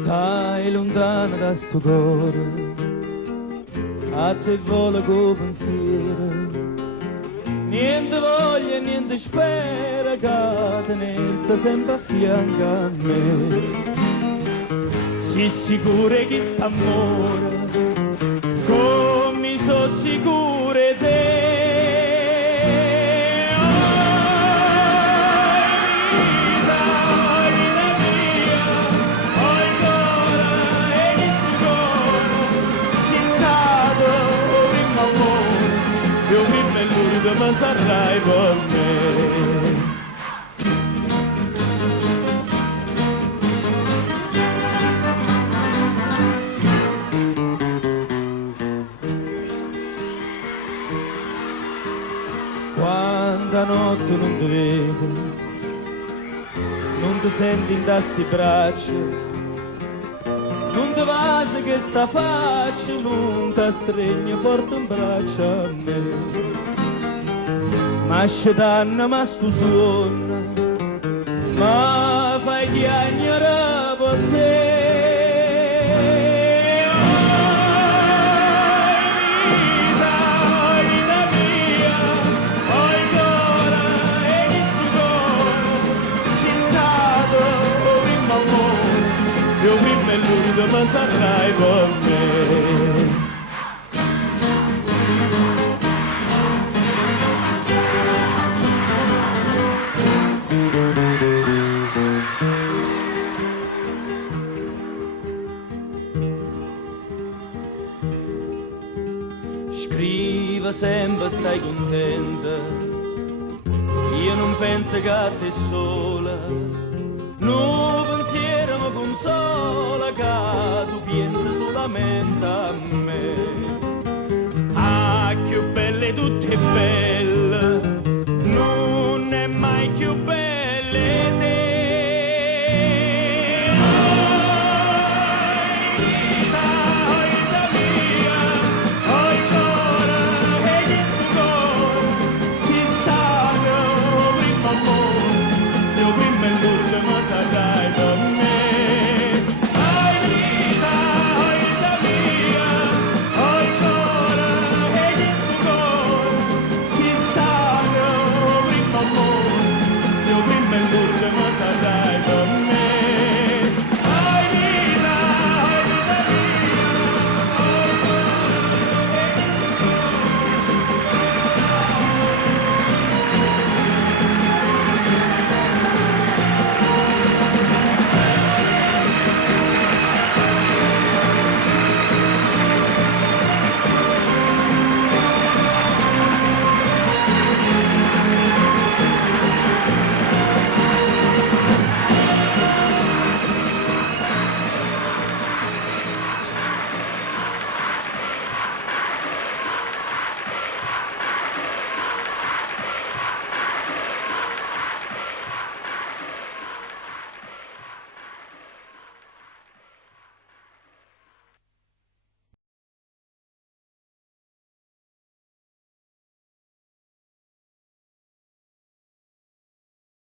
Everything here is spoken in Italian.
Stai lontana da sto cuore, a te vola con pensiero, niente voglia, niente spera, che tenete sempre a fianco a me. Si sicura che sta amore, come so sicure te. Ma sarai con me. Quanta notte non ti vedo, non ti senti in tasti braccia, non ti vasi che sta faccia, non ti stringe forte in braccio a me. Ma scetanna, ma stu suona, ma fai chiagnare per te. Oh, vita mia, oh, ancora, e questo cuore, sei stato in m'amore, io qui me lui, ma sarai con me. Scriva sempre stai contenta, io non penso che a te sola, no pensiero mi consola che tu pensi solamente a me. Ah, che belle tutte belle,